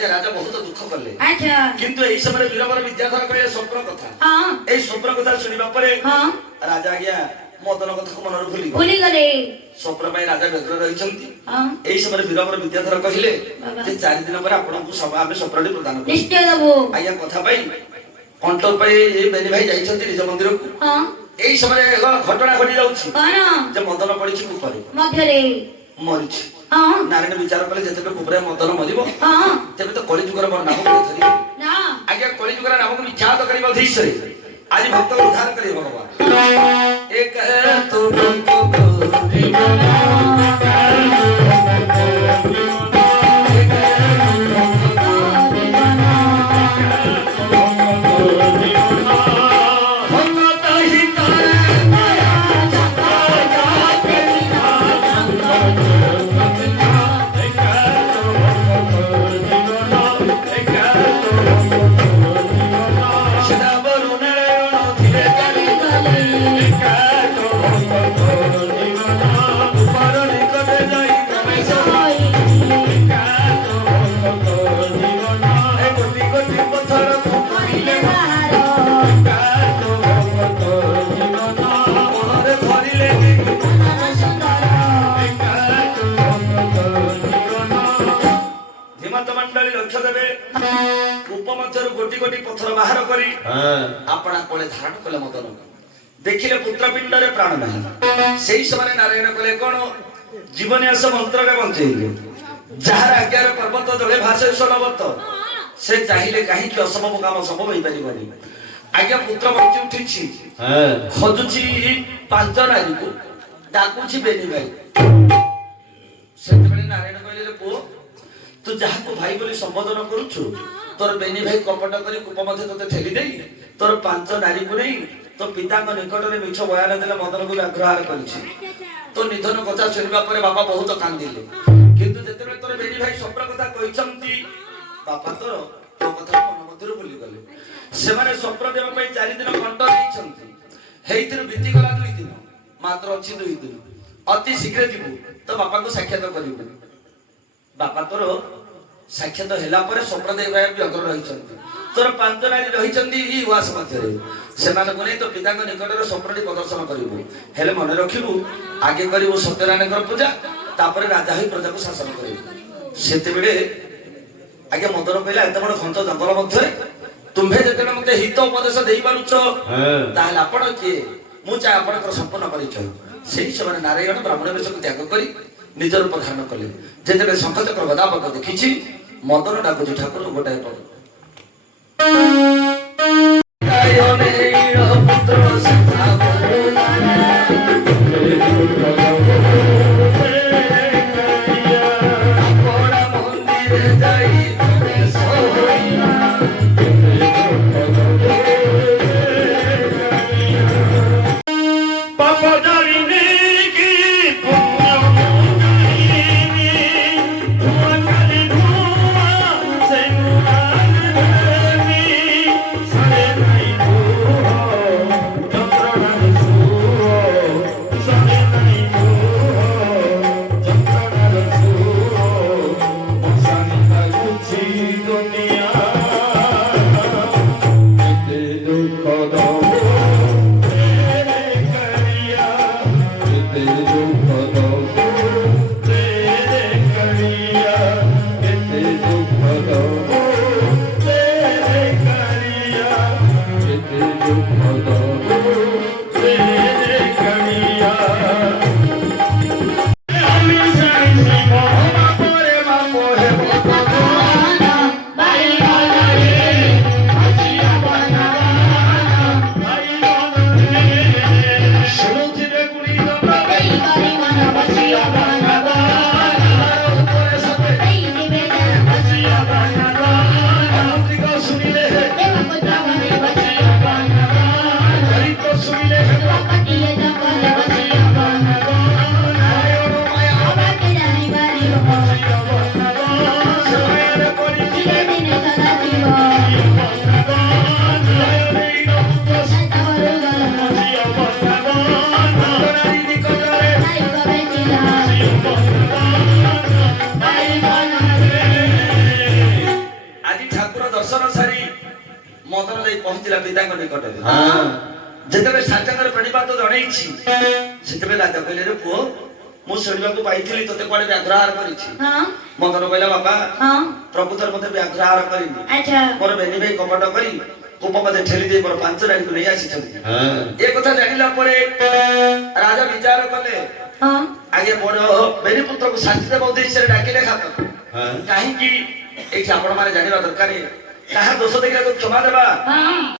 आज्ञा राजा बहुत दुख कले किंतु एई समय वीरवर विद्याधर कहे स्वप्न कथा एई स्वप्न कथा सुनिबा परे राजा आज्ञा मदन कथा को मनर भूली गले स्वप्न पय राजा व्यग्र रहिसंती एई समय वीरवर विद्याधर कहिले जे 4 दिन पर आपन को सब आमे स्वप्नटी प्रदान कर निश्चय देबो आज्ञा कथा पय कंटोर पय ए बेनी भाई जाइछंती निज मंदिर को एई समय घटना घटी जाउछि कोन जे मदन पडिछि कुपरे मध्यरे मरिछि नारायण विचार कले जेते कुपरे मदन मरिबो तेबे तो कलिजुगर नाम को धरि ना आज्ञा कलिजुगर नाम को विचार करिबो धीशरे आज भक्त को उद्धार करिए भगवान एक है तो तुमको गोरी देखिले पुत्रपिंड रे प्राण नहीं सेही समय नारायण कले कोन जीवन्यास मंत्र रे बंचेइले जहार आज्ञार पर्वत दले भाषे सलवत से चाहिले काहे कि असंभव काम संभव होई परिबनी आज्ञा पुत्र बंची उठिछि खोजुछि 5 नारी को डाकुछि बेनी भाई सेतबेले नारायण कइले रे पो तू जहा को भाई बोली संबोधन करूछु तोर बेनी भाई कपट करी कूप मध्ये तते ठेली देई तोर 5 नारी को नहीं तो पिता को निकट में मिछ बयान देले मदन को आग्रह करिछि तो निधन कथा सुनिबा परे बाबा बहुत कांदिले किंतु जेतेबे तोर बेनी भाई स्वप्न कथा कहिसंती बाबा तो कथा मन मधुर बोली गले से माने स्वप्न देव पई 4 दिन कंट दैछंती हेइतिर बीती गला 2 दिन मात्र अछि 2 दिन अति शीघ्र जीवु तो बाबा को साक्षात करिवु बाबा तोर साक्षात होला परे स्वप्न देव भाई व्यग्र रहिसंती तोर 5 नारी रहिसंती ई वास मध्यरे सेमान को नहीं तो पिता को निकट रे स्वप्नटी प्रदर्शन करिवु हेले मन रखिबु आगे करिवु सत्यनारायण पूजा तापर राजा होई प्रजा को शासन करिवु सेते बेले आगे मदन कहला एत बड़ घंट जंगल मध्ये तुम्हे जेते मते हित उपदेश देई पारुछ ताहले आपण के मु चाहे आपण संपूर्ण परिचय सेही समय नारायण ब्राह्मण वेश को त्याग करी निज रूप धारण कले जेते शंख चक्र गदा पग देखिछि मदन डाकुछि ठाकुर गोटाए पग ମଦନ ଯାଇ ପହଞ୍ଚିଲା ପିତାଙ୍କ ନିକଟରେ। ହଁ ଯେତେବେଳେ ସାର୍ଥକର ପ୍रणिपात ଜଣେଇଛି ସେତେବେଳେ ରାଜା କହିଲେ ରେ ପୁଅ ମୁଁ ଶୁଣିବାକୁ ପାଇଥିଲି ତତେ କୁଆଡେ ବ୍ୟାଘ୍ରହାର କରିଛି। ହଁ ମଦନ କହିଲା ବାବା ହଁ ପ୍ରକୃତରେ ମତେ ବ୍ୟାଘ୍ରହାର କରିନି। ଆଚ୍ଛା ମୋର ବେନି ଭାଇ କପଟ କରି କୂପ ମତେ ଠେଲି ଦେଇ ମୋର 5 ନାରୀକୁ ନେଇ ଆସିଛନ୍ତି। ହଁ ଏ କଥା ଜାଣିଲା ପରେ ରାଜା ବିଚାର କଲେ ହଁ ଆଗେ ମୋର ବେନି ପୁତ୍ରକୁ ଶାସ୍ତି ଦେବା ଉଦ୍ଦେଶ୍ୟରେ ଡାକିଲେ ଖାତ ହଁ କାହିଁକି ଏଇଠି ଆପଣ ମାନେ ଜାଣିବା ଦରକାର କାହା ଦୋଷ ଦେଖିବାକୁ କ୍ଷମା ଦେବା ହଁ